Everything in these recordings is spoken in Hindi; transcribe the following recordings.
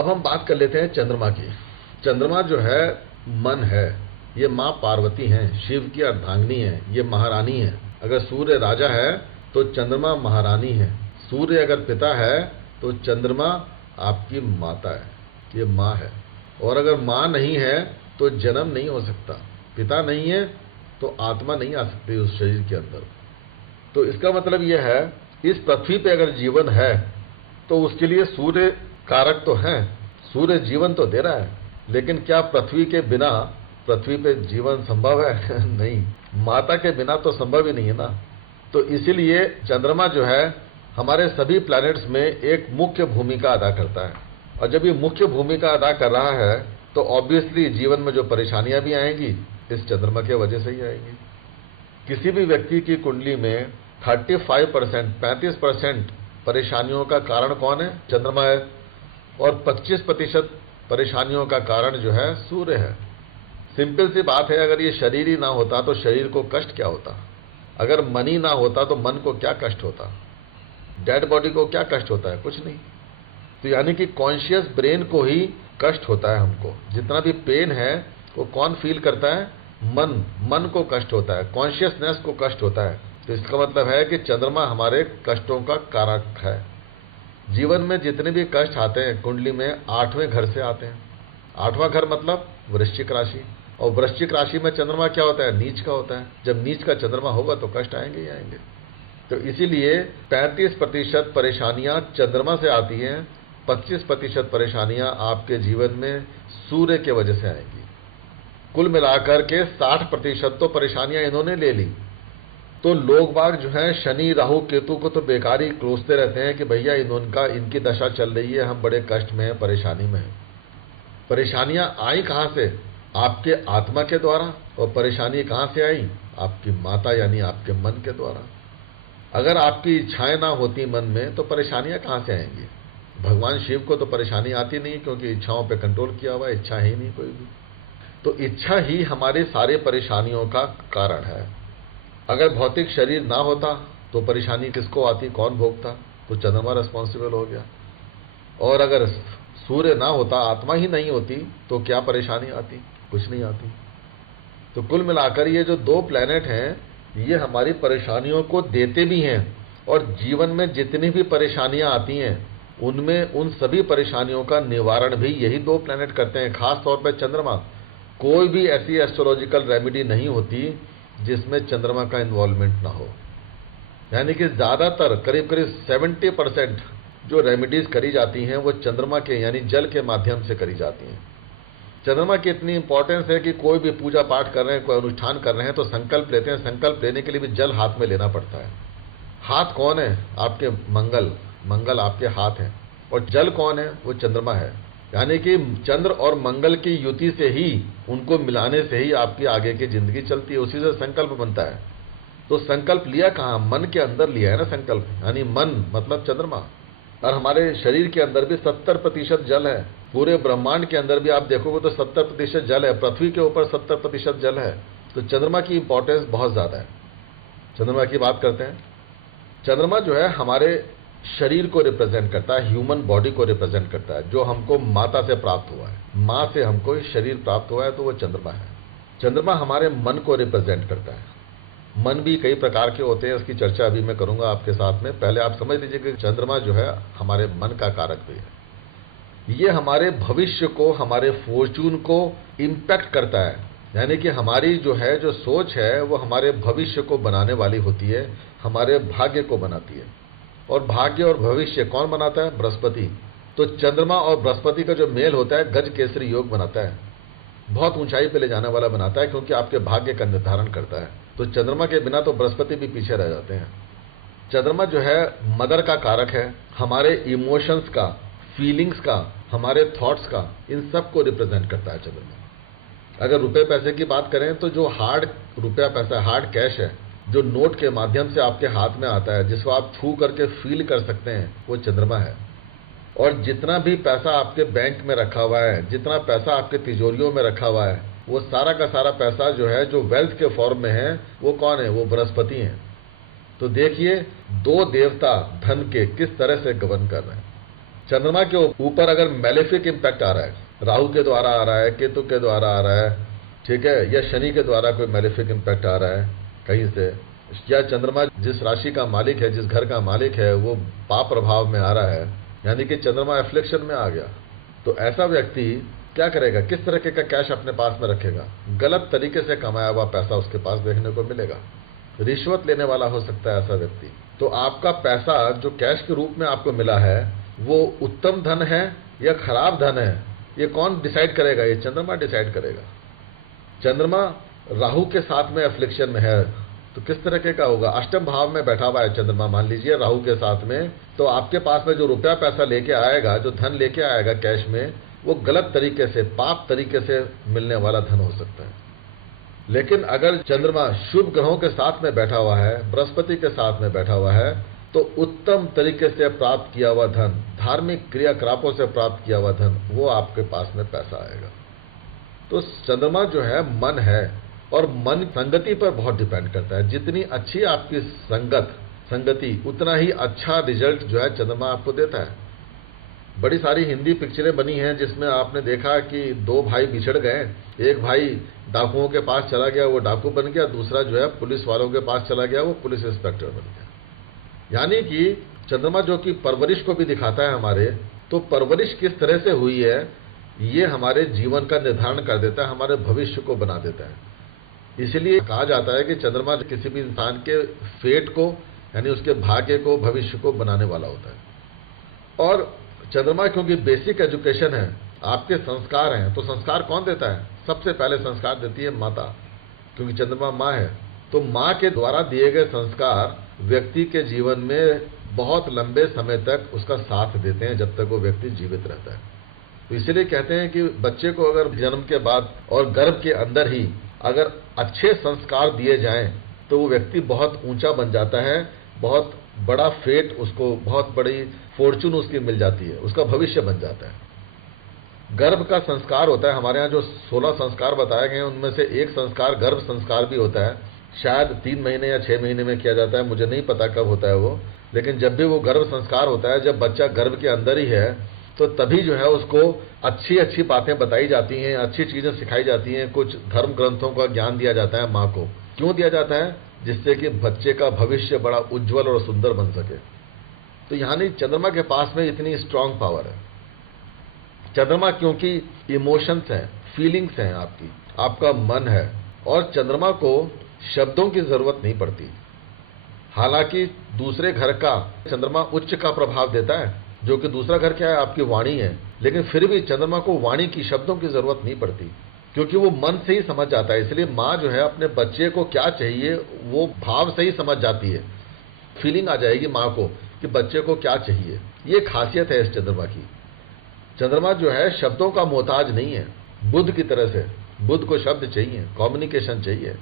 अब हम बात कर लेते हैं चंद्रमा की। चंद्रमा जो है मन है, ये माँ पार्वती हैं, शिव की अर्धांगिनी है, ये महारानी है। अगर सूर्य राजा है तो चंद्रमा महारानी है। सूर्य अगर पिता है तो चंद्रमा आपकी माता है, ये माँ है। और अगर माँ नहीं है तो जन्म नहीं हो सकता, पिता नहीं है तो आत्मा नहीं आ सकती उस शरीर के अंदर। तो इसका मतलब यह है, इस पृथ्वी पे अगर जीवन है तो उसके लिए सूर्य कारक तो है, सूर्य जीवन तो दे रहा है, लेकिन क्या पृथ्वी के बिना पृथ्वी पे जीवन संभव है? नहीं, माता के बिना तो संभव ही नहीं है ना। तो इसीलिए चंद्रमा जो है हमारे सभी प्लैनेट्स में एक मुख्य भूमिका अदा करता है, और जब ये मुख्य भूमिका अदा कर रहा है तो ऑब्वियसली जीवन में जो परेशानियां भी आएंगी इस चंद्रमा के वजह से ही आएंगी। किसी भी व्यक्ति की कुंडली में 35% परेशानियों का कारण कौन है? चंद्रमा है। और 25% परेशानियों का कारण जो है सूर्य है। सिंपल सी बात है, अगर ये शरीर ही ना होता तो शरीर को कष्ट क्या होता? अगर मन ही ना होता तो मन को क्या कष्ट होता? डेड बॉडी को क्या कष्ट होता है? कुछ नहीं। तो यानी कि कॉन्शियस ब्रेन को ही कष्ट होता है। हमको जितना भी पेन है वो कौन फील करता है? मन को कष्ट होता है, कॉन्शियसनेस को कष्ट होता है। तो इसका मतलब है कि चंद्रमा हमारे कष्टों का कारक है। जीवन में जितने भी कष्ट आते हैं कुंडली में 8वें घर से आते हैं। 8वां घर मतलब वृश्चिक राशि, और वृश्चिक राशि में चंद्रमा क्या होता है? नीच का होता है। जब नीच का चंद्रमा होगा तो कष्ट आएंगे ही आएंगे। तो इसीलिए 35% परेशानियां चंद्रमा से आती हैं, 25% परेशानियां आपके जीवन में सूर्य के वजह से आएंगी। कुल मिलाकर के 60% तो परेशानियां इन्होंने ले ली। तो लोग बाग जो है शनि राहु केतु को तो बेकार ही कोसते रहते हैं कि भैया इनकी दशा चल रही है, हम बड़े कष्ट में हैं, परेशानी में हैं। परेशानियां आई कहां से? आपके आत्मा के द्वारा। और परेशानी कहां से आई? आपकी माता यानी आपके मन के द्वारा। अगर आपकी इच्छाएं ना होती मन में तो परेशानियां कहां से आएंगी? भगवान शिव को तो परेशानी आती नहीं, क्योंकि इच्छाओं पे कंट्रोल किया हुआ है, इच्छा ही नहीं कोई भी। तो इच्छा ही हमारे सारे परेशानियों का कारण है। अगर भौतिक शरीर ना होता तो परेशानी किसको आती? कौन भोगता? तो चंद्रमा रिस्पॉन्सिबल हो गया। और अगर सूर्य ना होता, आत्मा ही नहीं होती, तो क्या परेशानी आती? कुछ नहीं आती। तो कुल मिलाकर ये जो 2 प्लैनेट हैं ये हमारी परेशानियों को देते भी हैं, और जीवन में जितनी भी परेशानियां आती हैं उनमें उन सभी परेशानियों का निवारण भी यही 2 प्लैनेट करते हैं। खास तौर पर चंद्रमा। कोई भी ऐसी एस्ट्रोलॉजिकल रेमेडी नहीं होती जिसमें चंद्रमा का इन्वॉल्वमेंट ना हो। यानी कि ज्यादातर करीब 70% जो रेमेडीज करी जाती हैं वो चंद्रमा के यानी जल के माध्यम से करी जाती हैं। चंद्रमा की इतनी इंपॉर्टेंस है कि कोई भी पूजा पाठ कर रहे हैं, कोई अनुष्ठान कर रहे हैं तो संकल्प लेते हैं। संकल्प लेने के लिए भी जल हाथ में लेना पड़ता है। हाथ कौन है? आपके मंगल आपके हाथ हैं। और जल कौन है? वो चंद्रमा है। यानी कि चंद्र और मंगल की युति से ही, उनको मिलाने से ही आपकी आगे की जिंदगी चलती है, उसी से संकल्प बनता है। तो संकल्प लिया कहाँ? मन के अंदर लिया है ना संकल्प, यानी मन मतलब चंद्रमा। और हमारे शरीर के अंदर भी 70% जल है। पूरे ब्रह्मांड के अंदर भी आप देखोगे तो 70% जल है। पृथ्वी के ऊपर 70% जल है। तो चंद्रमा की इंपॉर्टेंस बहुत ज्यादा है। चंद्रमा की बात करते हैं। चंद्रमा जो है हमारे शरीर को रिप्रेजेंट करता है, ह्यूमन बॉडी को रिप्रेजेंट करता है, जो हमको माता से प्राप्त हुआ है। माँ से हमको शरीर प्राप्त हुआ है, तो वो चंद्रमा है। चंद्रमा हमारे मन को रिप्रेजेंट करता है। मन भी कई प्रकार के होते हैं, उसकी चर्चा अभी मैं करूंगा आपके साथ में। पहले आप समझ लीजिए कि चंद्रमा जो है हमारे मन का कारक भी है। ये हमारे भविष्य को, हमारे फॉर्चून को इम्पैक्ट करता है। यानी कि हमारी जो है जो सोच है वो हमारे भविष्य को बनाने वाली होती है, हमारे भाग्य को बनाती है। और भाग्य और भविष्य कौन बनाता है? बृहस्पति। तो चंद्रमा और बृहस्पति का जो मेल होता है गज केसरी योग बनाता है, बहुत ऊंचाई पे ले जाने वाला बनाता है, क्योंकि आपके भाग्य का निर्धारण करता है। तो चंद्रमा के बिना तो बृहस्पति भी पीछे रह जाते हैं। चंद्रमा जो है मदर का कारक है, हमारे इमोशंस का, फीलिंग्स का, हमारे थॉट्स का, इन सब को रिप्रेजेंट करता है चंद्रमा। अगर रुपए पैसे की बात करें तो जो हार्ड रुपया पैसा, हार्ड कैश है, जो नोट के माध्यम से आपके हाथ में आता है, जिसको आप छू करके फील कर सकते हैं, वो चंद्रमा है। और जितना भी पैसा आपके बैंक में रखा हुआ है, जितना पैसा आपके तिजोरियों में रखा हुआ है, वो सारा का सारा पैसा जो है, जो वेल्थ के फॉर्म में है, वो कौन है? वो बृहस्पति हैं। तो देखिए 2 देवता धन के किस तरह से गवर्न कर रहे हैं। चंद्रमा के ऊपर अगर मैलेफिक इंपैक्ट आ रहा है, राहु के द्वारा आ रहा है, केतु के द्वारा आ रहा है, ठीक है, या शनि के द्वारा कोई मैलेफिक इंपैक्ट आ रहा है कहीं से, या चंद्रमा जिस राशि का मालिक है, जिस घर का मालिक है, वो पाप प्रभाव में आ रहा है, यानी कि चंद्रमा एफ्लिक्शन में आ गया, तो ऐसा व्यक्ति क्या करेगा? किस तरीके का कैश अपने पास में रखेगा? गलत तरीके से कमाया हुआ पैसा उसके पास देखने को मिलेगा। रिश्वत लेने वाला हो सकता है ऐसा व्यक्ति। तो आपका पैसा जो कैश के रूप में आपको मिला है, वो उत्तम धन है या खराब धन है, ये कौन डिसाइड करेगा? ये चंद्रमा डिसाइड करेगा। चंद्रमा राहु के साथ में एफ्लिक्शन में है तो किस तरीके का होगा? अष्टम भाव में बैठा हुआ है चंद्रमा, मान लीजिए राहु के साथ में, तो आपके पास में जो रुपया पैसा लेके आएगा, जो धन लेके आएगा कैश में, वो गलत तरीके से, पाप तरीके से मिलने वाला धन हो सकता है। लेकिन अगर चंद्रमा शुभ ग्रहों के साथ में बैठा हुआ है, बृहस्पति के साथ में बैठा हुआ है, तो उत्तम तरीके से प्राप्त किया हुआ धन, धार्मिक क्रियाकलापों से प्राप्त किया हुआ धन, वो आपके पास में पैसा आएगा। तो चंद्रमा जो है मन है, और मन संगति पर बहुत डिपेंड करता है। जितनी अच्छी आपकी संगति उतना ही अच्छा रिजल्ट जो है चंद्रमा आपको देता है। बड़ी सारी हिंदी पिक्चरें बनी हैं जिसमें आपने देखा कि दो भाई बिछड़ गए, एक भाई डाकुओं के पास चला गया, वो डाकू बन गया, दूसरा जो है पुलिस वालों के पास चला गया, वो पुलिस इंस्पेक्टर बन गया। यानी कि चंद्रमा जो कि परवरिश को भी दिखाता है हमारे, तो परवरिश किस तरह से हुई है ये हमारे जीवन का निर्धारण कर देता है, हमारे भविष्य को बना देता है। इसलिए कहा जाता है कि चंद्रमा किसी भी इंसान के फेट को, यानी उसके भाग्य को, भविष्य को बनाने वाला होता है। और चंद्रमा क्योंकि बेसिक एजुकेशन है, आपके संस्कार हैं, तो संस्कार कौन देता है? सबसे पहले संस्कार देती है माता, क्योंकि चंद्रमा माँ है। तो माँ के द्वारा दिए गए संस्कार व्यक्ति के जीवन में बहुत लंबे समय तक उसका साथ देते हैं, जब तक वो व्यक्ति जीवित रहता है। तो इसलिए कहते हैं कि बच्चे को अगर जन्म के बाद और गर्भ के अंदर ही अगर अच्छे संस्कार दिए जाएं, तो वो व्यक्ति बहुत ऊंचा बन जाता है, बहुत बड़ा फेट उसको, बहुत बड़ी फॉर्चून उसकी मिल जाती है, उसका भविष्य बन जाता है। गर्भ का संस्कार होता है, हमारे यहाँ जो 16 संस्कार बताए गए हैं उनमें से एक संस्कार गर्भ संस्कार भी होता है। शायद 3 महीने या 6 महीने में किया जाता है, मुझे नहीं पता कब होता है वो, लेकिन जब भी वो गर्भ संस्कार होता है, जब बच्चा गर्भ के अंदर ही है, तो तभी जो है उसको अच्छी अच्छी बातें बताई जाती हैं, अच्छी चीजें सिखाई जाती हैं, कुछ धर्म ग्रंथों का ज्ञान दिया जाता है माँ को। क्यों दिया जाता है? जिससे कि बच्चे का भविष्य बड़ा उज्जवल और सुंदर बन सके। तो यानी चंद्रमा के पास में इतनी स्ट्रांग पावर है। चंद्रमा क्योंकि इमोशंस हैं, फीलिंग्स हैं आपकी, आपका मन है, और चंद्रमा को शब्दों की जरूरत नहीं पड़ती। हालांकि दूसरे घर का चंद्रमा उच्च का प्रभाव देता है, जो कि दूसरा घर क्या है? आपकी वाणी है, लेकिन फिर भी चंद्रमा को वाणी की, शब्दों की जरूरत नहीं पड़ती, क्योंकि वो मन से ही समझ जाता है। इसलिए माँ जो है अपने बच्चे को क्या चाहिए वो भाव से ही समझ जाती है, फीलिंग आ जाएगी माँ को कि बच्चे को क्या चाहिए। ये खासियत है इस चंद्रमा की। चंद्रमा जो है शब्दों का मोहताज नहीं है, बुध की तरह से। बुध को शब्द चाहिए, कम्युनिकेशन चाहिए,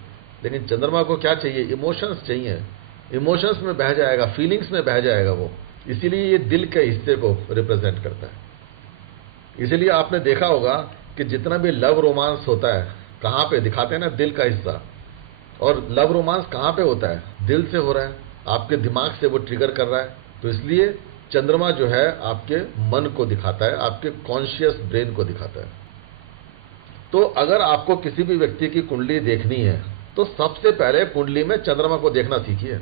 लेकिन चंद्रमा को क्या चाहिए? इमोशंस चाहिए। इमोशंस में बह जाएगा, फीलिंग्स में बह जाएगा वो। इसीलिए ये दिल के हिस्से को रिप्रेजेंट करता है। इसीलिए आपने देखा होगा कि जितना भी लव रोमांस होता है, कहाँ पे दिखाते हैं ना? दिल का हिस्सा। और लव रोमांस कहाँ पे होता है? दिल से हो रहा है, आपके दिमाग से वो ट्रिगर कर रहा है। तो इसलिए चंद्रमा जो है आपके मन को दिखाता है, आपके कॉन्शियस ब्रेन को दिखाता है। तो अगर आपको किसी भी व्यक्ति की कुंडली देखनी है, तो सबसे पहले कुंडली में चंद्रमा को देखना सीखिए।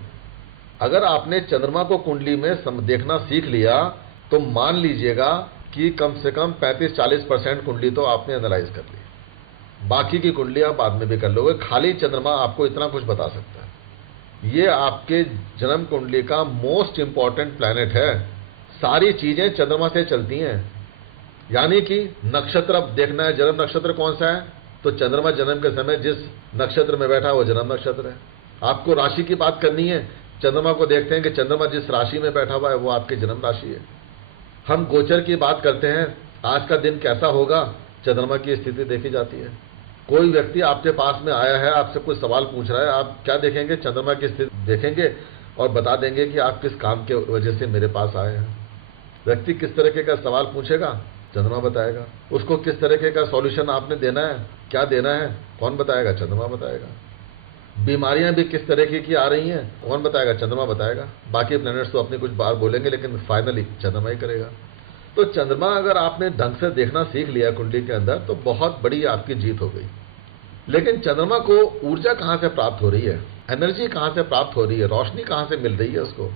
अगर आपने चंद्रमा को कुंडली में देखना सीख लिया, तो मान लीजिएगा कि कम से कम 35-40% कुंडली तो आपने एनालाइज कर ली। बाकी की कुंडली आप बाद में भी कर लोगे। खाली चंद्रमा आपको इतना कुछ बता सकता है। ये आपके जन्म कुंडली का मोस्ट इंपॉर्टेंट प्लैनेट है। सारी चीजें चंद्रमा से चलती हैं। यानी कि नक्षत्र देखना है, जन्म नक्षत्र कौन सा है, तो चंद्रमा जन्म के समय जिस नक्षत्र में बैठा है वो जन्म नक्षत्र है। आपको राशि की बात करनी है, चंद्रमा को देखते हैं कि चंद्रमा जिस राशि में बैठा हुआ है वो आपकी जन्म राशि है। हम गोचर की बात करते हैं, आज का दिन कैसा होगा, चंद्रमा की स्थिति देखी जाती है। कोई व्यक्ति आपके पास में आया है, आपसे कुछ सवाल पूछ रहा है, आप क्या देखेंगे? चंद्रमा की स्थिति देखेंगे और बता देंगे कि आप किस काम के वजह से मेरे पास आए हैं। व्यक्ति किस तरीके का सवाल पूछेगा, चंद्रमा बताएगा। उसको किस तरीके का सॉल्यूशन आपने देना है, क्या देना है, कौन बताएगा? चंद्रमा बताएगा। बीमारियां भी किस तरीके की आ रही हैं, कौन बताएगा? चंद्रमा बताएगा। बाकी प्लैनेट्स तो अपनी कुछ बात बोलेंगे, लेकिन फाइनली चंद्रमा ही करेगा। तो चंद्रमा अगर आपने ढंग से देखना सीख लिया कुंडली के अंदर तो बहुत बड़ी आपकी जीत हो गई। लेकिन चंद्रमा को ऊर्जा कहां से प्राप्त हो रही है, एनर्जी कहां से प्राप्त हो रही है, रोशनी कहां से मिल रही है उसको?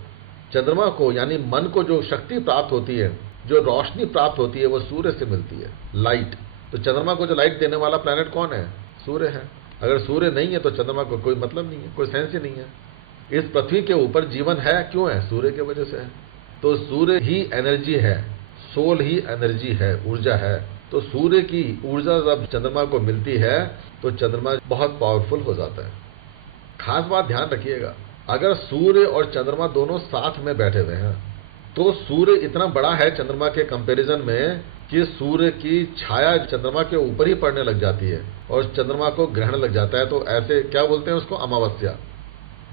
चंद्रमा को यानी मन को जो शक्ति प्राप्त होती है, जो रोशनी प्राप्त होती है, वो सूर्य से मिलती है, लाइट। तो चंद्रमा को जो लाइट देने वाला प्लैनेट कौन है? सूर्य है। अगर सूर्य नहीं है तो चंद्रमा को कोई मतलब नहीं है, कोई सेंस ही नहीं है। इस पृथ्वी के ऊपर जीवन है क्यों है? सूर्य की वजह से है। तो सूर्य ही एनर्जी है, सोल ही एनर्जी है, ऊर्जा है। तो सूर्य की ऊर्जा जब चंद्रमा को मिलती है तो चंद्रमा बहुत पावरफुल हो जाता है। खास बात ध्यान रखिएगा, अगर सूर्य और चंद्रमा दोनों साथ में बैठे हुए हैं तो सूर्य इतना बड़ा है चंद्रमा के कंपैरिजन में कि सूर्य की छाया चंद्रमा के ऊपर ही पड़ने लग जाती है और चंद्रमा को ग्रहण लग जाता है। तो ऐसे क्या बोलते हैं उसको? अमावस्या।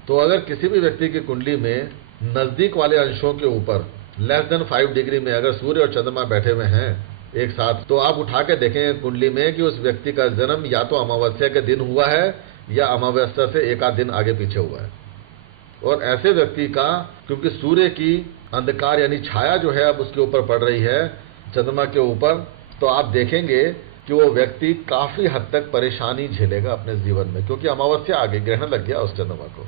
तो अगर किसी भी व्यक्ति की कुंडली में नजदीक वाले अंशों के ऊपर लेस देन 5 डिग्री में अगर सूर्य और चंद्रमा बैठे हुए हैं एक साथ, तो आप उठा के देखें कुंडली में कि उस व्यक्ति का जन्म या तो अमावस्या के दिन हुआ है या अमावस्या से एक आध दिन आगे पीछे हुआ है। और ऐसे व्यक्ति का, क्योंकि सूर्य की अंधकार यानी छाया जो है अब उसके ऊपर पड़ रही है चंद्रमा के ऊपर, तो आप देखेंगे कि वो व्यक्ति काफी हद तक परेशानी झेलेगा अपने जीवन में, क्योंकि अमावस्या आगे ग्रहण लग गया उस चंद्रमा को।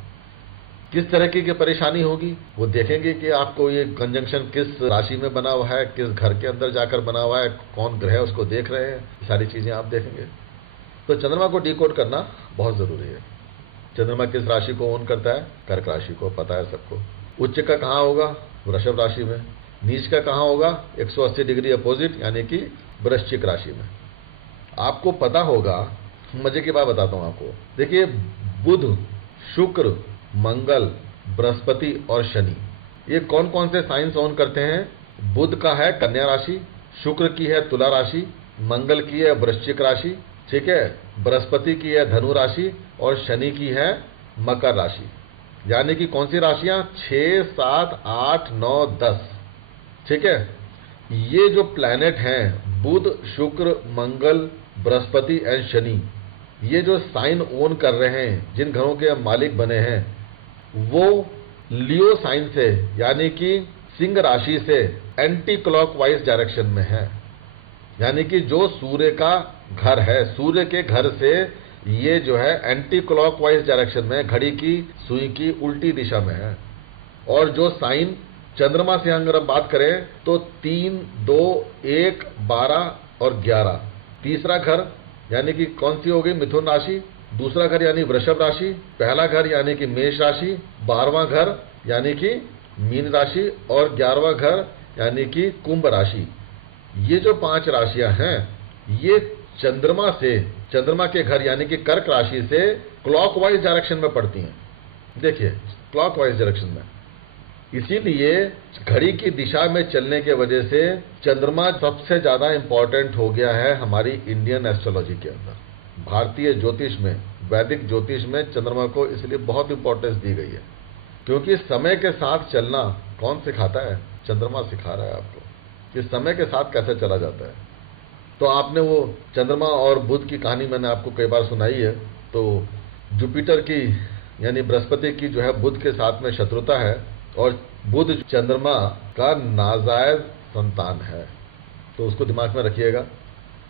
किस तरह की परेशानी होगी वो देखेंगे कि आपको ये कंजंक्शन किस राशि में बना हुआ है, किस घर के अंदर जाकर बना हुआ है, कौन ग्रह उसको देख रहे हैं, सारी चीजें आप देखेंगे। तो चंद्रमा को डिकोड करना बहुत जरूरी है। चंद्रमा किस राशि को ओन करता है? कर्क राशि को, पता है सबको। उच्च का कहाँ होगा? वृषभ राशि में। नीच का कहाँ होगा? 180 डिग्री अपोजिट यानी कि वृश्चिक राशि में। आपको पता होगा, मजे की बात बताता हूं आपको। देखिए, बुध, शुक्र, मंगल, बृहस्पति और शनि, ये कौन कौन से साइंस ओन करते हैं? बुध का है कन्या राशि, शुक्र की है तुला राशि, मंगल की है वृश्चिक राशि, ठीक है, बृहस्पति की है धनु राशि और शनि की है मकर राशि। यानी कि कौन सी राशियां? 6, 7, 8, 9, 10, ठीक है। ये जो प्लैनेट हैं बुध, शुक्र, मंगल, बृहस्पति एंड शनि, ये जो साइन ओन कर रहे हैं, जिन घरों के मालिक बने हैं, वो लियो साइन से यानी कि सिंह राशि से एंटी क्लॉकवाइज डायरेक्शन में है। यानी कि जो सूर्य का घर है, सूर्य के घर से ये जो है एंटी क्लॉकवाइज डायरेक्शन में, घड़ी की सुई की उल्टी दिशा में है। और जो साइन चंद्रमा से अगर हम बात करें तो 3, 2, 1, 12 और 11, तीसरा घर यानी कि कौन सी हो गई? मिथुन राशि। दूसरा घर यानी वृषभ राशि, पहला घर यानी कि मेष राशि, 12वां घर यानी कि मीन राशि और 11वां घर यानी कि कुंभ राशि। ये जो 5 राशियां हैं ये चंद्रमा से, चंद्रमा के घर यानी कि कर्क राशि से क्लॉकवाइज डायरेक्शन में पड़ती हैं। देखिए, क्लॉकवाइज डायरेक्शन में, इसीलिए घड़ी की दिशा में चलने के वजह से चंद्रमा सबसे ज्यादा इंपॉर्टेंट हो गया है हमारी इंडियन एस्ट्रोलॉजी के अंदर। भारतीय ज्योतिष में, वैदिक ज्योतिष में चंद्रमा को इसलिए बहुत इंपॉर्टेंस दी गई है, क्योंकि समय के साथ चलना कौन सिखाता है? चंद्रमा सिखा रहा है आपको कि समय के साथ कैसे चला जाता है। तो आपने वो चंद्रमा और बुध की कहानी मैंने आपको कई बार सुनाई है। तो जुपिटर की यानी बृहस्पति की जो है बुध के साथ में शत्रुता है और बुध चंद्रमा का नाजायज संतान है, तो उसको दिमाग में रखिएगा।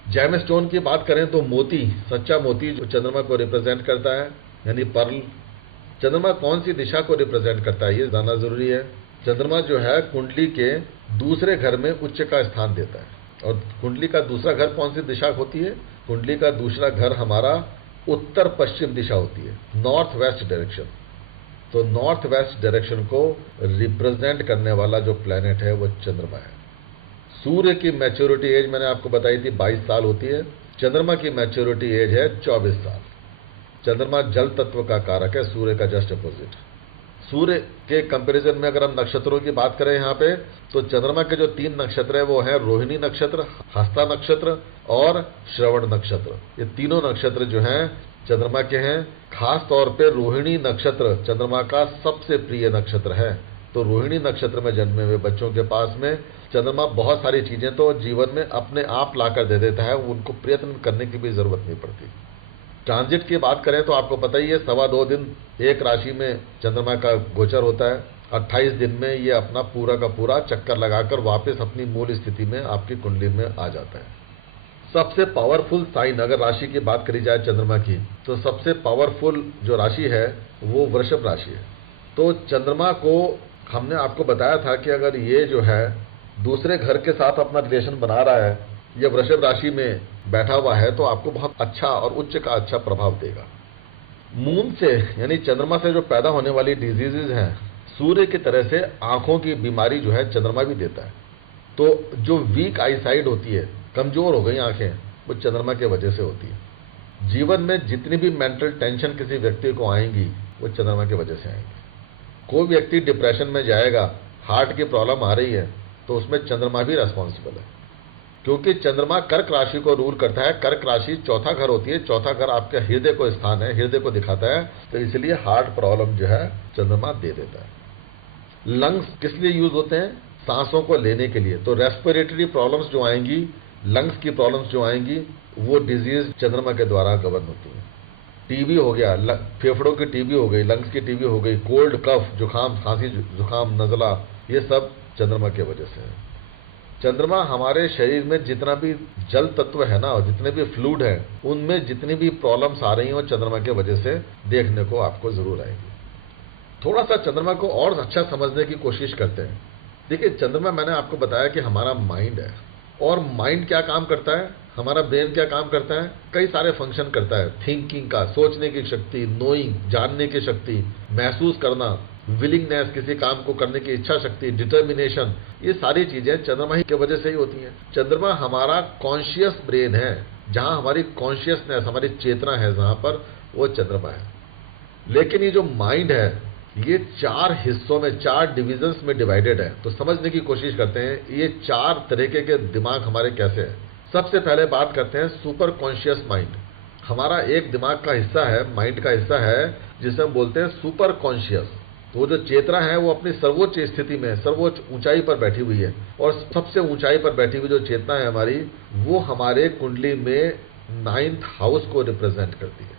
जैम स्टोन की बात करें तो मोती, सच्चा मोती जो चंद्रमा को रिप्रेजेंट करता है यानी पर्ल। चंद्रमा कौन सी दिशा को रिप्रेजेंट करता है ये जानना जरूरी है। चंद्रमा जो है कुंडली के दूसरे घर में उच्च का स्थान देता है। और कुंडली का दूसरा घर कौन सी दिशा होती है? कुंडली का दूसरा घर हमारा उत्तर पश्चिम दिशा होती है, नॉर्थ वेस्ट डायरेक्शन। तो नॉर्थ वेस्ट डायरेक्शन को रिप्रेजेंट करने वाला जो प्लैनेट है वो चंद्रमा है। सूर्य की मैच्योरिटी एज मैंने आपको बताई थी 22 साल होती है, चंद्रमा की मैच्योरिटी एज है 24 साल। चंद्रमा जल तत्व का कारक है, सूर्य का जस्ट अपोजिट। सूर्य के कंपैरिजन में अगर हम नक्षत्रों की बात करें यहाँ पे, तो चंद्रमा के जो 3 नक्षत्र है वो है रोहिणी नक्षत्र, हस्ता नक्षत्र और श्रवण नक्षत्र। ये तीनों नक्षत्र जो हैं चंद्रमा के हैं। खास तौर पे रोहिणी नक्षत्र चंद्रमा का सबसे प्रिय नक्षत्र है। तो रोहिणी नक्षत्र में जन्मे हुए बच्चों के पास में चंद्रमा बहुत सारी चीजें तो जीवन में अपने आप लाकर दे देता है, उनको प्रयत्न करने की भी जरूरत नहीं पड़ती। ट्रांजिट की बात करें तो आपको पता ही है 2.25 दिन एक राशि में चंद्रमा का गोचर होता है 28 दिन में ये अपना पूरा का पूरा चक्कर लगाकर वापस अपनी मूल स्थिति में आपकी कुंडली में आ जाता है। सबसे पावरफुल साइन, अगर राशि की बात करी जाए चंद्रमा की, तो सबसे पावरफुल जो राशि है वो वृषभ राशि है। तो चंद्रमा को हमने आपको बताया था कि अगर ये जो है दूसरे घर के साथ अपना रिलेशन बना रहा है, ये वृषभ राशि में बैठा हुआ है, तो आपको बहुत अच्छा और उच्च का अच्छा प्रभाव देगा। मून से यानी चंद्रमा से जो पैदा होने वाली डिजीजेज हैं, सूर्य की तरह से आंखों की बीमारी जो है चंद्रमा भी देता है। तो जो वीक आई साइड होती है, कमजोर हो गई आंखें, वो चंद्रमा के वजह से होती है। जीवन में जितनी भी मेंटल टेंशन किसी व्यक्ति को आएंगी, वो चंद्रमा की वजह से आएंगी। कोई व्यक्ति डिप्रेशन में जाएगा, हार्ट की प्रॉब्लम आ रही है, तो उसमें चंद्रमा भी रेस्पॉन्सिबल है, क्योंकि चंद्रमा कर्क राशि को रूल करता है। कर्क राशि चौथा घर होती है, चौथा घर आपके हृदय को स्थान है, हृदय को दिखाता है, तो इसलिए हार्ट प्रॉब्लम जो है चंद्रमा दे देता है। लंग्स किस लिए यूज होते हैं? सांसों को लेने के लिए। तो रेस्पिरेटरी प्रॉब्लम्स जो आएंगी, लंग्स की प्रॉब्लम्स जो आएंगी, वो डिजीज चंद्रमा के द्वारा गवर्न होती है। टीबी हो गया, फेफड़ों की टीबी हो गई, लंग्स की टीबी हो गई, कोल्ड कफ, जुकाम, खांसी, जुकाम, नजला, ये सब चंद्रमा के वजह से है। चंद्रमा हमारे शरीर में जितना भी जल तत्व है ना, और जितने भी फ्लूइड है, उनमें जितनी भी प्रॉब्लम्स आ रही हैं, वो चंद्रमा के वजह से देखने को आपको जरूर आएगी। थोड़ा सा चंद्रमा को और अच्छा समझने की कोशिश करते हैं। देखिए, चंद्रमा मैंने आपको बताया कि हमारा माइंड है, और माइंड क्या काम करता है, हमारा ब्रेन क्या काम करता है, कई सारे फंक्शन करता है। थिंकिंग का, सोचने की शक्ति, नोइंग, जानने की शक्ति, महसूस करना, विलिंगनेस, किसी काम को करने की इच्छा शक्ति, डिटर्मिनेशन, ये सारी चीजें चंद्रमा ही की वजह से ही होती हैं। चंद्रमा हमारा कॉन्शियस ब्रेन है, जहां हमारी कॉन्शियसनेस, हमारी चेतना है, जहां पर वो चंद्रमा है। लेकिन ये जो माइंड है, ये 4 हिस्सों में, 4 डिविजन्स में डिवाइडेड है। तो समझने की कोशिश करते हैं ये 4 तरीके के दिमाग हमारे कैसे हैं। सबसे पहले बात करते हैं सुपर कॉन्शियस माइंड। हमारा एक दिमाग का हिस्सा है, माइंड का हिस्सा है, जिसे हम बोलते हैं सुपर कॉन्शियस। तो वो जो चेतना है, वो अपनी सर्वोच्च स्थिति में, सर्वोच्च ऊंचाई पर बैठी हुई है, और सबसे ऊंचाई पर बैठी हुई जो चेतना है हमारी, वो हमारे कुंडली में 9th हाउस को रिप्रेजेंट करती है।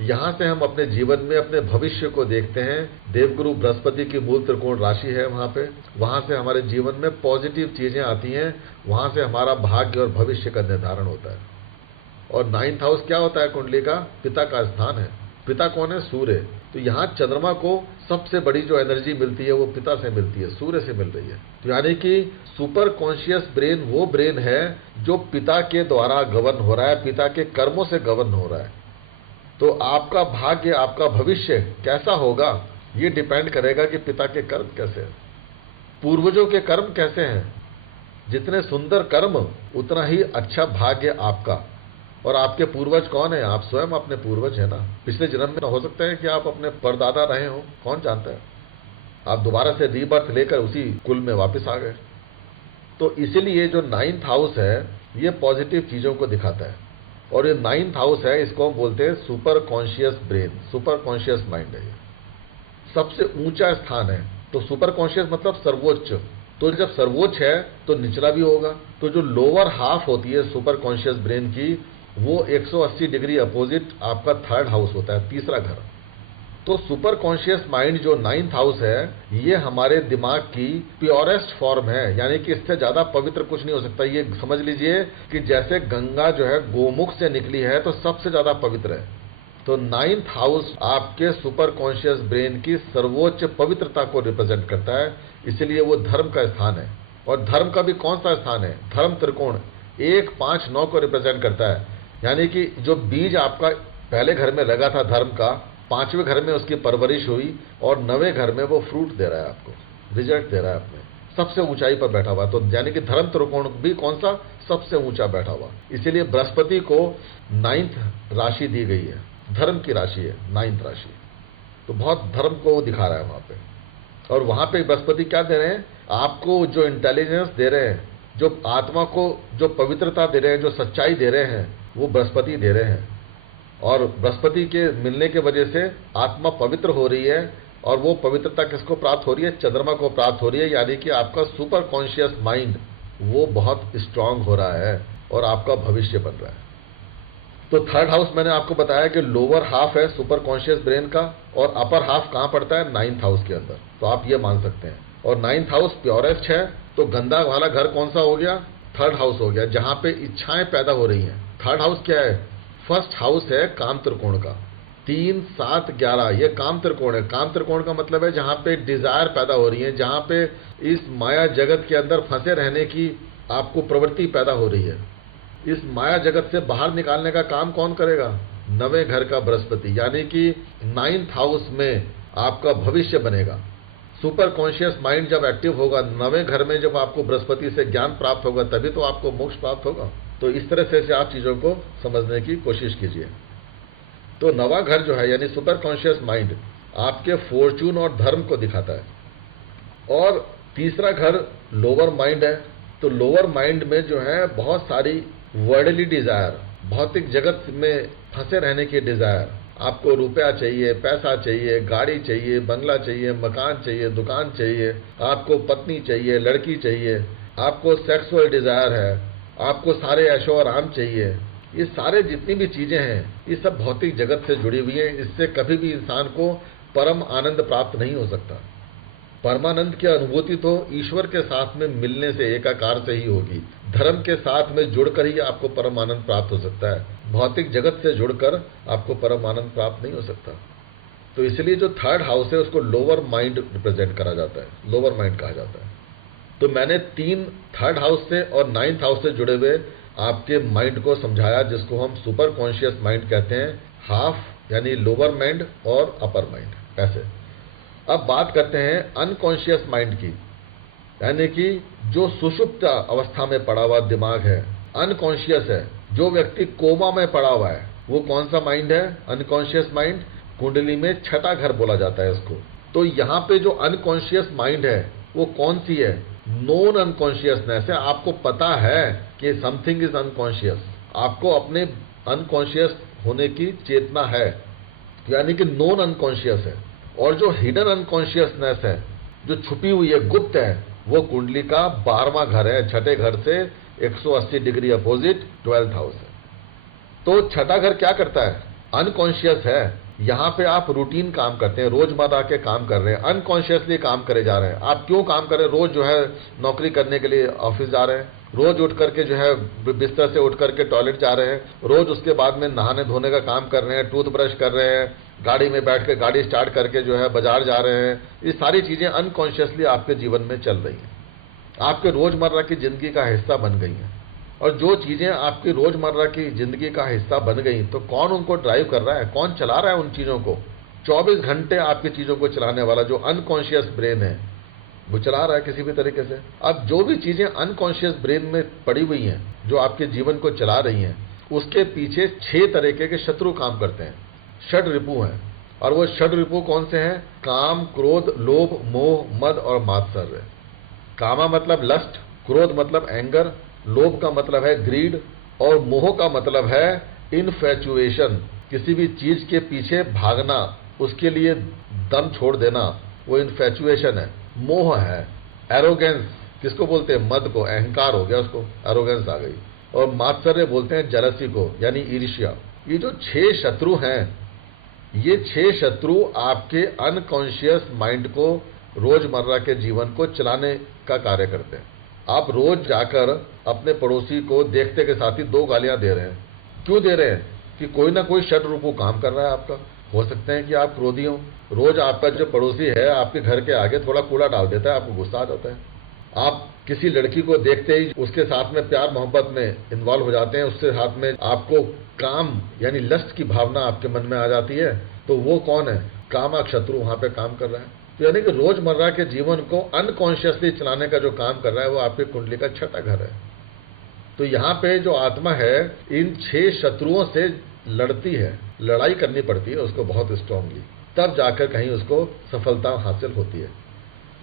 यहां से हम अपने जीवन में अपने भविष्य को देखते हैं। देवगुरु बृहस्पति की मूल त्रिकोण राशि है वहां से हमारे जीवन में पॉजिटिव चीजें आती हैं, वहां से हमारा भाग्य और भविष्य का निर्धारण होता है। और 9th हाउस क्या होता है कुंडली का? पिता का स्थान है। पिता कौन है? सूर्य। तो यहाँ चंद्रमा को सबसे बड़ी जो एनर्जी मिलती है, वो पिता से मिलती है, सूर्य से मिल रही है। तो यानी कि सुपर कॉन्शियस ब्रेन वो ब्रेन है जो पिता के द्वारा गवर्न हो रहा है, पिता के कर्मों से गवर्न हो रहा है। तो आपका भाग्य, आपका भविष्य कैसा होगा, ये डिपेंड करेगा कि पिता के कर्म कैसे हैं, पूर्वजों के कर्म कैसे हैं। जितने सुंदर कर्म, उतना ही अच्छा भाग्य आपका। और आपके पूर्वज कौन है? आप स्वयं अपने पूर्वज है ना। पिछले जन्म में हो सकता है कि आप अपने परदादा रहे हो, कौन जानता है। आप दोबारा से रीबर्थ लेकर उसी कुल में वापस आ गए। तो इसीलिए जो 9th हाउस है, ये पॉजिटिव चीजों को दिखाता है। और ये 9th हाउस है, इसको हम बोलते हैं super conscious brain, super conscious mind है। ये सबसे ऊंचा स्थान है। तो सुपर कॉन्शियस मतलब सर्वोच्च। तो जब सर्वोच्च है तो निचला भी होगा। तो जो लोअर हाफ होती है सुपर कॉन्शियस ब्रेन की, वो 180 डिग्री अपोजिट आपका 3rd हाउस होता है, तीसरा घर। तो सुपर कॉन्शियस माइंड जो 9th हाउस है, ये हमारे दिमाग की प्योरेस्ट फॉर्म है। यानी कि इससे ज्यादा पवित्र कुछ नहीं हो सकता। ये समझ लीजिए कि जैसे गंगा जो है गोमुख से निकली है, तो सबसे ज्यादा पवित्र है। तो 9th हाउस आपके सुपर कॉन्शियस ब्रेन की सर्वोच्च पवित्रता को रिप्रेजेंट करता है, इसलिए वो धर्म का स्थान है। और धर्म का भी कौन सा स्थान है? धर्म त्रिकोण 1, 5, 9 को रिप्रेजेंट करता है। यानी कि जो बीज आपका पहले घर में लगा था धर्म का, 5वें घर में उसकी परवरिश हुई, और 9वें घर में वो फ्रूट दे रहा है, आपको रिजल्ट दे रहा है, अपने सबसे ऊंचाई पर बैठा हुआ। तो यानी कि धर्म त्रिकोण भी कौन सा? सबसे ऊंचा बैठा हुआ। इसीलिए बृहस्पति को 9th राशि दी गई है, धर्म की राशि है 9th राशि। तो बहुत धर्म को दिखा रहा है वहां पे। और वहां पे बृहस्पति क्या दे रहे हैं? आपको जो इंटेलिजेंस दे रहे हैं, जो आत्मा को जो पवित्रता दे रहे हैं, जो सच्चाई दे रहे हैं, वो बृहस्पति दे रहे हैं। और बृहस्पति के मिलने के वजह से आत्मा पवित्र हो रही है। और वो पवित्रता किसको प्राप्त हो रही है? चंद्रमा को प्राप्त हो रही है। यानी कि आपका सुपर कॉन्शियस माइंड वो बहुत स्ट्रांग हो रहा है, और आपका भविष्य बन रहा है। तो थर्ड हाउस मैंने आपको बताया कि लोअर हाफ है सुपर कॉन्शियस ब्रेन का, और अपर हाफ कहां पड़ता है? नाइन्थ हाउस के अंदर। तो आप ये मान सकते हैं। और नाइन्थ हाउस प्योरेस्ट है, तो गंदा वाला घर कौन सा हो गया? थर्ड हाउस हो गया, जहां पे इच्छाएं पैदा हो रही हैं। थर्ड हाउस क्या है? फर्स्ट हाउस है काम त्रिकोण का, 3, 7, 11, ये काम त्रिकोण है। काम त्रिकोण का मतलब है जहां पे डिजायर पैदा हो रही है, जहां पे इस माया जगत के अंदर फंसे रहने की आपको प्रवृत्ति पैदा हो रही है। इस माया जगत से बाहर निकालने का काम कौन करेगा? नवे घर का बृहस्पति, यानी कि 9th हाउस में आपका भविष्य बनेगा। सुपर कॉन्शियस माइंड जब एक्टिव होगा नवे घर में, जब आपको बृहस्पति से ज्ञान प्राप्त होगा, तभी तो आपको मोक्ष प्राप्त होगा। तो इस तरह से आप चीजों को समझने की कोशिश कीजिए। तो नवा घर जो है यानी सुपर कॉन्शियस माइंड आपके फॉर्चून और धर्म को दिखाता है। और तीसरा घर लोअर माइंड है। तो लोअर माइंड में जो है बहुत सारी वर्ल्डली डिजायर, भौतिक जगत में फंसे रहने की डिजायर, आपको रुपया चाहिए, पैसा चाहिए, गाड़ी चाहिए, बंगला चाहिए, मकान चाहिए, दुकान चाहिए, आपको पत्नी चाहिए, लड़की चाहिए, आपको सेक्सुअल डिजायर है, आपको सारे ऐशो आराम चाहिए। ये सारे जितनी भी चीजें हैं ये सब भौतिक जगत से जुड़ी हुई हैं। इससे कभी भी इंसान को परम आनंद प्राप्त नहीं हो सकता। परमानंद की अनुभूति तो ईश्वर के साथ में मिलने से, एकाकार से ही होगी। धर्म के साथ में जुड़कर ही आपको परम आनंद प्राप्त हो सकता है। भौतिक जगत से जुड़कर आपको परम आनंद प्राप्त नहीं हो सकता। तो इसलिए जो थर्ड हाउस है उसको लोअर माइंड रिप्रेजेंट करा जाता है, लोअर माइंड कहा जाता है। तो मैंने 3 थर्ड हाउस से और 9th हाउस से जुड़े हुए आपके माइंड को समझाया, जिसको हम सुपर कॉन्शियस माइंड कहते हैं। हाफ यानी लोअर माइंड और अपर माइंड, ऐसे। अब बात करते हैं अनकॉन्शियस माइंड की, यानी कि जो सुषुप्त अवस्था में पड़ा हुआ दिमाग है, अनकॉन्शियस है। जो व्यक्ति कोमा में पड़ा हुआ है, वो कौन सा माइंड है? Unconscious mind. कुंडली में छठा घर बोला जाता है इसको। तो यहाँ पे जो अनकॉन्शियस माइंड है वो कौन सी है? नॉन अनकॉन्शियसनेस है। आपको पता है कि समथिंग इज अनकॉन्शियस, आपको अपने अनकॉन्शियस होने की चेतना है, यानी कि नॉन अनकॉन्शियस है। और जो हिडन अनकॉन्शियसनेस है, जो छुपी हुई है, गुप्त है, वो कुंडली का 12वां घर है। छठे घर से 180 डिग्री अपोजिट 12th हाउस है। तो छठा घर क्या करता है? अनकॉन्शियस है। यहाँ पे आप रूटीन काम करते हैं, रोजमर्रा के काम कर रहे हैं, अनकॉन्शियसली काम करे जा रहे हैं। आप क्यों काम कर रहे हैं? रोज जो है नौकरी करने के लिए ऑफिस जा रहे हैं, रोज उठ करके जो है बिस्तर से उठ करके टॉयलेट जा रहे हैं, रोज उसके बाद में नहाने धोने का काम कर रहे हैं, टूथब्रश कर रहे हैं, गाड़ी में बैठ के गाड़ी स्टार्ट करके जो है बाजार जा रहे हैं। ये सारी चीजें अनकॉन्शियसली आपके जीवन में चल रही हैं, आपके रोजमर्रा की जिंदगी का हिस्सा बन गई हैं। और जो चीजें आपकी रोजमर्रा की जिंदगी का हिस्सा बन गई, तो कौन उनको ड्राइव कर रहा है? कौन चला रहा है उन चीजों को? 24 घंटे आपकी चीजों को चलाने वाला जो अनकॉन्शियस ब्रेन है वो चला रहा है किसी भी तरीके से। अब जो भी चीजें अनकॉन्शियस ब्रेन में पड़ी हुई हैं, जो आपके जीवन को चला रही हैं, उसके पीछे 6 तरीके के शत्रु काम करते हैं। षड रिपु हैं। और वो षड रिपु कौन से हैं? काम, क्रोध, लोभ, मोह, मद और मात्सर्य। कामा मतलब लस्ट, क्रोध मतलब एंगर, लोभ का मतलब है ग्रीड, और मोह का मतलब है इनफैचुएशन, किसी भी चीज के पीछे भागना, उसके लिए दम छोड़ देना, वो इनफैचुएशन है, मोह है। एरोगेंस किसको बोलते हैं? मद को, अहंकार हो गया, उसको एरोगेंस आ गई। और मात्सर्य बोलते हैं जलसी को, यानी ईर्ष्या। ये जो 6 शत्रु हैं, ये 6 शत्रु आपके अनकॉन्शियस माइंड को, रोजमर्रा के जीवन को चलाने का कार्य करते हैं। आप रोज जाकर अपने पड़ोसी को देखते के साथ ही 2 गालियां दे रहे हैं। क्यों दे रहे हैं? कि कोई ना कोई षड रूपू काम कर रहा है आपका। हो सकते हैं कि आप क्रोधी हो, रोज आपका जो पड़ोसी है आपके घर के आगे थोड़ा कूड़ा डाल देता है, आपको गुस्सा आ जाता है। आप किसी लड़की को देखते ही उसके साथ में प्यार मोहब्बत में इन्वॉल्व हो जाते हैं, उसके साथ में आपको काम यानी लस्ट की भावना आपके मन में आ जाती है। तो वो कौन है? कामक शत्रु वहां पे काम कर रहा है। तो यानी कि रोजमर्रा के जीवन को अनकॉन्शियसली चलाने का जो काम कर रहा है वो आपके कुंडली का छठा घर है। तो यहाँ पे जो आत्मा है इन 6 शत्रुओं से लड़ती है, लड़ाई करनी पड़ती है उसको बहुत स्ट्रांगली, तब जाकर कहीं उसको सफलता हासिल होती है।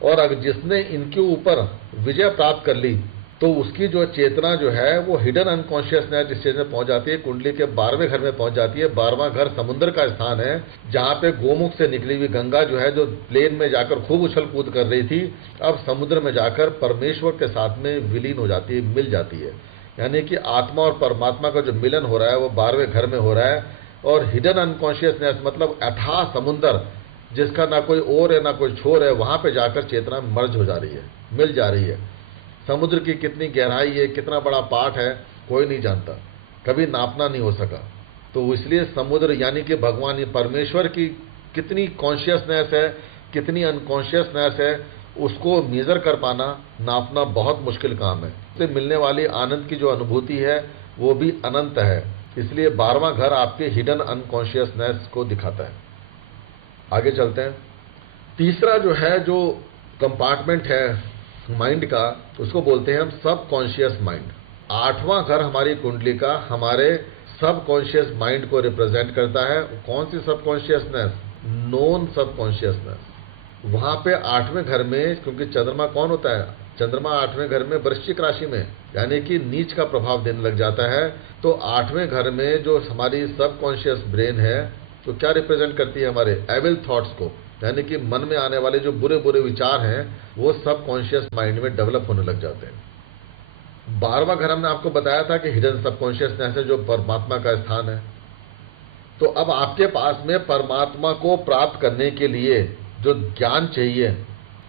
और अगर जिसने इनके ऊपर विजय प्राप्त कर ली तो उसकी जो चेतना जो है वो हिडन अनकॉन्शियसनेस स्टेज में पहुंच जाती है, कुंडली के 12वें घर में पहुंच जाती है। 12वां घर समुद्र का स्थान है, जहां पे गोमुख से निकली हुई गंगा जो है, जो प्लेन में जाकर खूब उछल कूद कर रही थी, अब समुद्र में जाकर परमेश्वर के साथ में विलीन हो जाती है, मिल जाती है। यानी कि आत्मा और परमात्मा का जो मिलन हो रहा है वो 12वें घर में हो रहा है। और हिडन अनकॉन्शियसनेस मतलब अथाह समुंदर, जिसका ना कोई ओर है ना कोई छोर है, वहां पे जाकर चेतना मर्ज हो जा रही है, मिल जा रही है। समुद्र की कितनी गहराई है, कितना बड़ा पाठ है, कोई नहीं जानता, कभी नापना नहीं हो सका। तो इसलिए समुद्र यानी कि भगवान परमेश्वर की कितनी कॉन्शियसनेस है, कितनी अनकॉन्शियसनेस है, उसको मेजर कर पाना, नापना बहुत मुश्किल काम है। इससे मिलने वाली आनंद की जो अनुभूति है वो भी अनंत है। इसलिए 12वां घर आपके हिडन अनकॉन्शियसनेस को दिखाता है। आगे चलते हैं। तीसरा जो है, जो कंपार्टमेंट है माइंड का, उसको बोलते हैं हम सब कॉन्शियस माइंड। 8वां घर हमारी कुंडली का हमारे सब कॉन्शियस माइंड को रिप्रेजेंट करता है। कौन सी सब कॉन्शियसनेस? नॉन सब कॉन्शियसनेस। वहां पे 8वें घर में, क्योंकि चंद्रमा कौन होता है? चंद्रमा 8वें घर में वृश्चिक राशि में, यानी कि नीच का प्रभाव देने लग जाता है। तो 8वें घर में जो हमारी सब कॉन्शियस ब्रेन है, तो क्या रिप्रेजेंट करती है? हमारे एविल थॉट्स को, यानी कि मन में आने वाले जो बुरे बुरे विचार हैं वो सब कॉन्शियस माइंड में डेवलप होने लग जाते हैं। 12वां घर हमने आपको बताया था कि हिडन सब कॉन्शियसनेस है, जो परमात्मा का स्थान है। तो अब आपके पास में परमात्मा को प्राप्त करने के लिए जो ज्ञान चाहिए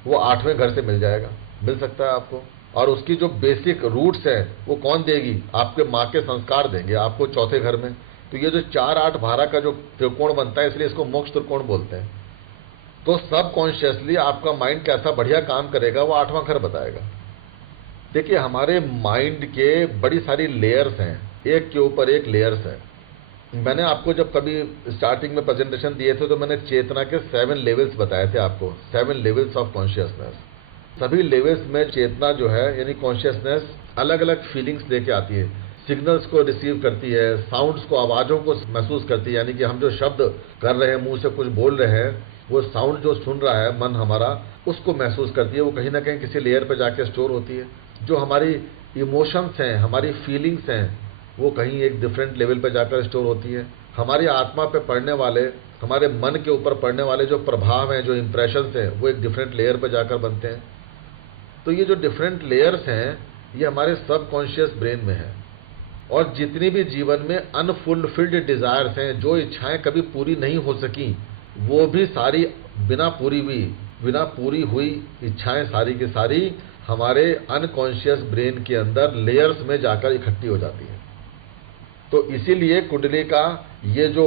वो 8वें घर से मिल जाएगा, मिल सकता है आपको। और उसकी जो बेसिक रूट्स है वो कौन देगी? आपके माँ के संस्कार देंगे आपको 4थे घर में। तो ये जो 4, 8, 12 का जो त्रिकोण बनता है, इसलिए इसको मोक्ष त्रिकोण बोलते हैं। तो सब कॉन्शियसली आपका माइंड कैसा बढ़िया काम करेगा वो 8वां घर बताएगा। देखिए, हमारे माइंड के बड़ी सारी लेयर्स हैं, एक के ऊपर एक लेयर्स है। मैंने आपको जब कभी स्टार्टिंग में प्रेजेंटेशन दिए थे तो मैंने चेतना के 7 लेवल्स बताए थे आपको, 7 लेवल्स ऑफ कॉन्शियसनेस। सभी लेवल्स में चेतना जो है यानी कॉन्शियसनेस अलग अलग फीलिंग्स लेके आती है, सिग्नल्स को रिसीव करती है, साउंड्स को, आवाज़ों को महसूस करती है। यानी कि हम जो शब्द कर रहे हैं, मुंह से कुछ बोल रहे हैं, वो साउंड जो सुन रहा है मन हमारा, उसको महसूस करती है। वो कहीं ना कहीं किसी लेयर पर जाके स्टोर होती है। जो हमारी इमोशंस हैं, हमारी फीलिंग्स हैं, वो कहीं एक डिफरेंट लेवल पर जाकर स्टोर होती है। हमारी आत्मा पे पड़ने वाले, हमारे मन के ऊपर पड़ने वाले जो प्रभाव हैं, जो इंप्रेशंस हैं, वो एक डिफरेंट लेयर पर जाकर बनते हैं। तो ये जो डिफरेंट लेयर्स हैं ये हमारे सब कॉन्शियस ब्रेन में है। और जितनी भी जीवन में अनफुलफिल्ड डिजायर्स हैं, जो इच्छाएं कभी पूरी नहीं हो सकी, वो भी सारी बिना पूरी हुई इच्छाएं सारी की सारी हमारे अनकॉन्शियस ब्रेन के अंदर लेयर्स में जाकर इकट्ठी हो जाती है। तो इसीलिए कुंडली का ये जो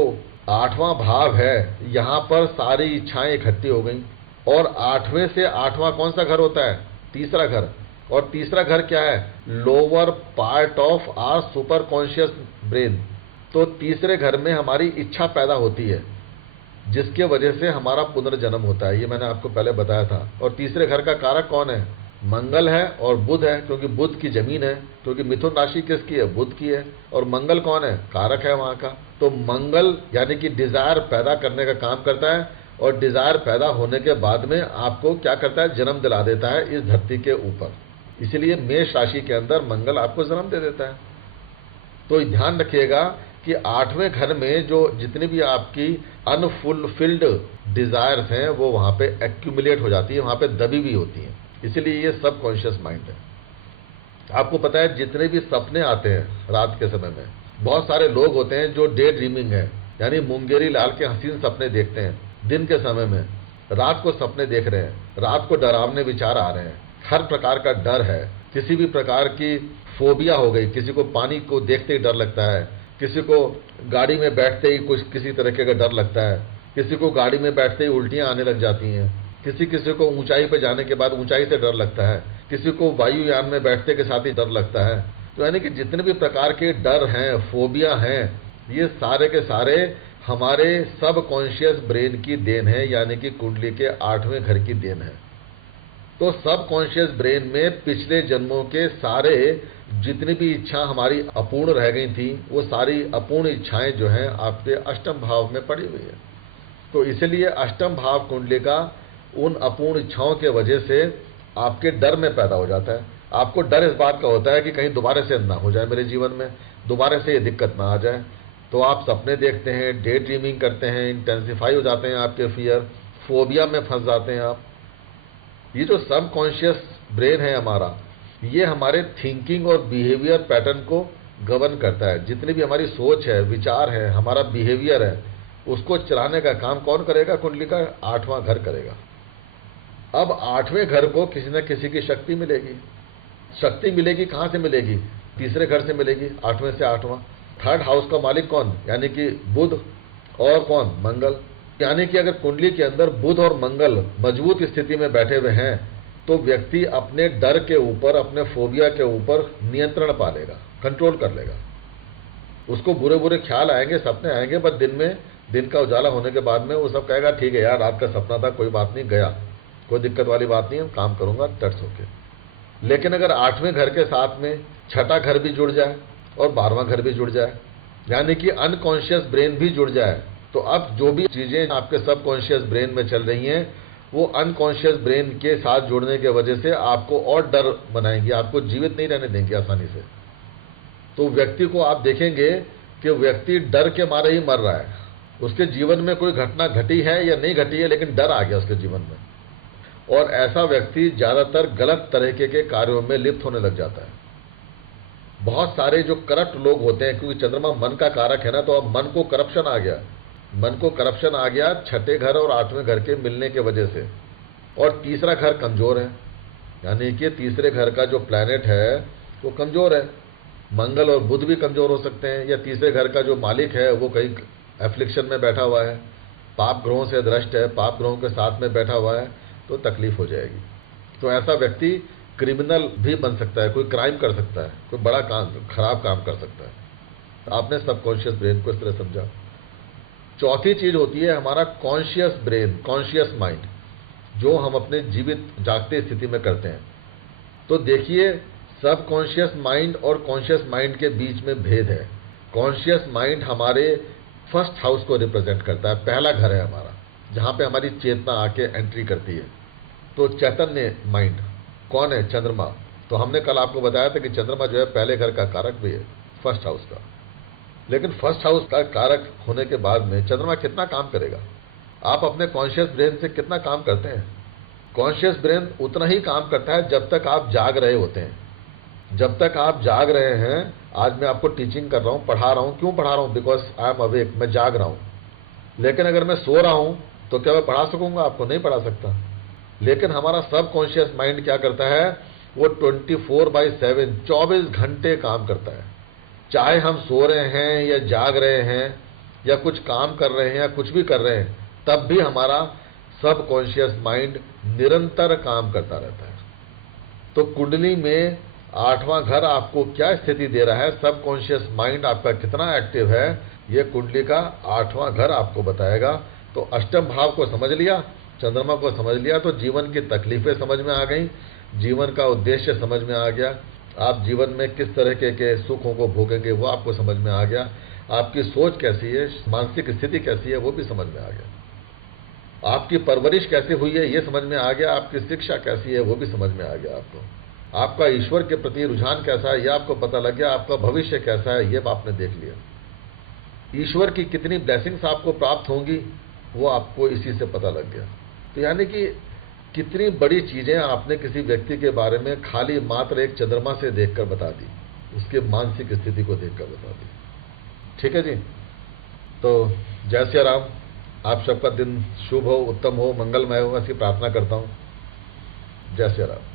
8वां भाव है, यहाँ पर सारी इच्छाएं इकट्ठी हो गई। और 8वें से 8वां कौन सा घर होता है? तीसरा घर। और तीसरा घर क्या है? Lower part of our super conscious brain. तो तीसरे घर में हमारी इच्छा पैदा होती है, जिसके वजह से हमारा पुनर्जन्म होता है। ये मैंने आपको पहले बताया था। और तीसरे घर का कारक कौन है? मंगल है और बुध है, क्योंकि बुध की जमीन है, क्योंकि मिथुन राशि किसकी है? बुध की है। और मंगल कौन है? कारक है वहां का। तो मंगल यानी कि डिजायर पैदा करने का काम करता है। और डिजायर पैदा होने के बाद में आपको क्या करता है? जन्म दिला देता है इस धरती के ऊपर। इसीलिए मेष राशि के अंदर मंगल आपको जन्म दे देता है। तो ध्यान रखिएगा कि 8वें घर में जो जितनी भी आपकी अनफुलफिल्ड डिजायर्स हैं वो वहां पे एक्यूमुलेट हो जाती है, वहां पे दबी हुई होती हैं। इसीलिए ये सब कॉन्शियस माइंड है। आपको पता है जितने भी सपने आते हैं रात के समय में, बहुत सारे लोग होते हैं जो डे ड्रीमिंग है, यानी मुंगेरी लाल के हसीन सपने देखते हैं दिन के समय में, रात को सपने देख रहे हैं, रात को डरावने विचार आ रहे हैं, हर प्रकार का डर है। किसी भी प्रकार की फोबिया हो गई, किसी को पानी को देखते ही डर लगता है, किसी को गाड़ी में बैठते ही कुछ किसी तरीके का डर लगता है, किसी को गाड़ी में बैठते ही उल्टियां आने लग जाती हैं, किसी को ऊंचाई पर जाने के बाद ऊंचाई से डर लगता है, किसी को वायुयान में बैठते के साथ ही डर लगता है। तो यानी कि जितने भी प्रकार के डर हैं, फोबिया हैं, ये सारे के सारे हमारे सब कॉन्शियस ब्रेन की देन है, यानी कि कुंडली के 8वें घर की देन है। तो सब कॉन्शियस ब्रेन में पिछले जन्मों के सारे जितनी भी इच्छा हमारी अपूर्ण रह गई थी, वो सारी अपूर्ण इच्छाएं जो हैं आपके अष्टम भाव में पड़ी हुई है। तो इसलिए अष्टम भाव कुंडली का उन अपूर्ण इच्छाओं के वजह से आपके डर में पैदा हो जाता है। आपको डर इस बात का होता है कि कहीं दोबारा से ना हो जाए मेरे जीवन में, दोबारा से ये दिक्कत ना आ जाए। तो आप सपने देखते हैं, डे ड्रीमिंग करते हैं, इंटेंसिफाई हो जाते हैं आपके फियर, फोबिया में फंस जाते हैं आप। ये जो सब कॉन्शियस ब्रेन है हमारा, ये हमारे थिंकिंग और बिहेवियर पैटर्न को गवर्न करता है। जितनी भी हमारी सोच है, विचार है, हमारा बिहेवियर है, उसको चलाने का काम कौन करेगा? कुंडली का 8वां घर करेगा। अब 8वें घर को किसी न किसी की शक्ति मिलेगी। शक्ति मिलेगी कहां से मिलेगी? तीसरे घर से मिलेगी, 8वें से 8वां। थर्ड हाउस का मालिक कौन? यानी कि बुध और कौन? मंगल। यानी कि अगर कुंडली के अंदर बुध और मंगल मजबूत स्थिति में बैठे हुए हैं तो व्यक्ति अपने डर के ऊपर, अपने फोबिया के ऊपर नियंत्रण पा लेगा, कंट्रोल कर लेगा। उसको बुरे बुरे ख्याल आएंगे, सपने आएंगे, बस दिन का उजाला होने के बाद में वो सब कहेगा ठीक है यार, रात का सपना था, कोई बात नहीं, गया, कोई दिक्कत वाली बात नहीं है, काम करूंगा टट्स होके। लेकिन अगर 8वें घर के साथ में 6ठा घर भी जुड़ जाए और 12वां घर भी जुड़ जाए, यानी कि अनकॉन्शियस ब्रेन भी जुड़ जाए, तो अब जो भी चीजें आपके सबकॉन्शियस ब्रेन में चल रही हैं वो अनकॉन्शियस ब्रेन के साथ जुड़ने की वजह से आपको और डर बनाएंगी, आपको जीवित नहीं रहने देंगे आसानी से। तो व्यक्ति को आप देखेंगे कि व्यक्ति डर के मारे ही मर रहा है। उसके जीवन में कोई घटना घटी है या नहीं घटी है, लेकिन डर आ गया उसके जीवन में, और ऐसा व्यक्ति ज्यादातर गलत तरीके के कार्यों में लिप्त होने लग जाता है। बहुत सारे जो करप्ट लोग होते हैं, क्योंकि चंद्रमा मन का कारक है ना, तो अब मन को करप्शन आ गया, मन को करप्शन आ गया 6ठे घर और 8वें घर के मिलने के वजह से। और तीसरा घर कमजोर है, यानी कि तीसरे घर का जो प्लैनेट है वो कमजोर है। मंगल और बुध भी कमजोर हो सकते हैं, या तीसरे घर का जो मालिक है वो कहीं एफ्लिक्शन में बैठा हुआ है, पाप ग्रहों से दृष्ट है, पाप ग्रहों के साथ में बैठा हुआ है, तो तकलीफ हो जाएगी। तो ऐसा व्यक्ति क्रिमिनल भी बन सकता है, कोई क्राइम कर सकता है, कोई बड़ा काम, खराब काम कर सकता है। आपने सबकॉन्शियस ब्रेन को इस तरह समझा। चौथी चीज होती है हमारा कॉन्शियस ब्रेन, कॉन्शियस माइंड, जो हम अपने जीवित जागते स्थिति में करते हैं। तो देखिए, सबकॉन्शियस माइंड और कॉन्शियस माइंड के बीच में भेद है। कॉन्शियस माइंड हमारे फर्स्ट हाउस को रिप्रेजेंट करता है, पहला घर है हमारा, जहां पे हमारी चेतना आके एंट्री करती है। तो चैतन्य माइंड कौन है? चंद्रमा। तो हमने कल आपको बताया था कि चंद्रमा जो है पहले घर का कारक भी है, फर्स्ट हाउस का। लेकिन फर्स्ट हाउस का कारक होने के बाद में चंद्रमा कितना काम करेगा? आप अपने कॉन्शियस ब्रेन से कितना काम करते हैं? कॉन्शियस ब्रेन उतना ही काम करता है जब तक आप जाग रहे होते हैं। जब तक आप जाग रहे हैं, आज मैं आपको टीचिंग कर रहा हूं, पढ़ा रहा हूं, क्यों पढ़ा रहा हूं? बिकॉज आई एम अवेक, मैं जाग रहा हूं। लेकिन अगर मैं सो रहा हूं तो क्या मैं पढ़ा सकूंगा? आपको नहीं पढ़ा सकता। लेकिन हमारा सबकॉन्शियस माइंड क्या करता है? वो 24/7 24 घंटे काम करता है। चाहे हम सो रहे हैं या जाग रहे हैं या कुछ काम कर रहे हैं या कुछ भी कर रहे हैं, तब भी हमारा सबकॉन्शियस माइंड निरंतर काम करता रहता है। तो कुंडली में 8वां घर आपको क्या स्थिति दे रहा है, सबकॉन्शियस माइंड आपका कितना एक्टिव है, यह कुंडली का 8वां घर आपको बताएगा। तो अष्टम भाव को समझ लिया, चंद्रमा को समझ लिया, तो जीवन की तकलीफें समझ में आ गई, जीवन का उद्देश्य समझ में आ गया, आप जीवन में किस तरह के सुखों को भोगेंगे वो आपको समझ में आ गया, आपकी सोच कैसी है, मानसिक स्थिति कैसी है वो भी समझ में आ गया, आपकी परवरिश कैसे हुई है ये समझ में आ गया, आपकी शिक्षा कैसी है वो भी समझ में आ गया, आपका ईश्वर के प्रति रुझान कैसा है ये आपको पता लग गया, आपका भविष्य कैसा है ये आपने देख लिया, ईश्वर की कितनी ब्लेसिंग्स आपको प्राप्त होंगी वो आपको इसी से पता लग गया। तो यानी कि कितनी बड़ी चीजें आपने किसी व्यक्ति के बारे में खाली मात्र एक चंद्रमा से देखकर बता दी, उसके मानसिक स्थिति को देखकर बता दी। ठीक है जी। तो जय श्री राम, आप सबका दिन शुभ हो, उत्तम हो, मंगलमय हो, ऐसी प्रार्थना करता हूं। जय श्री राम।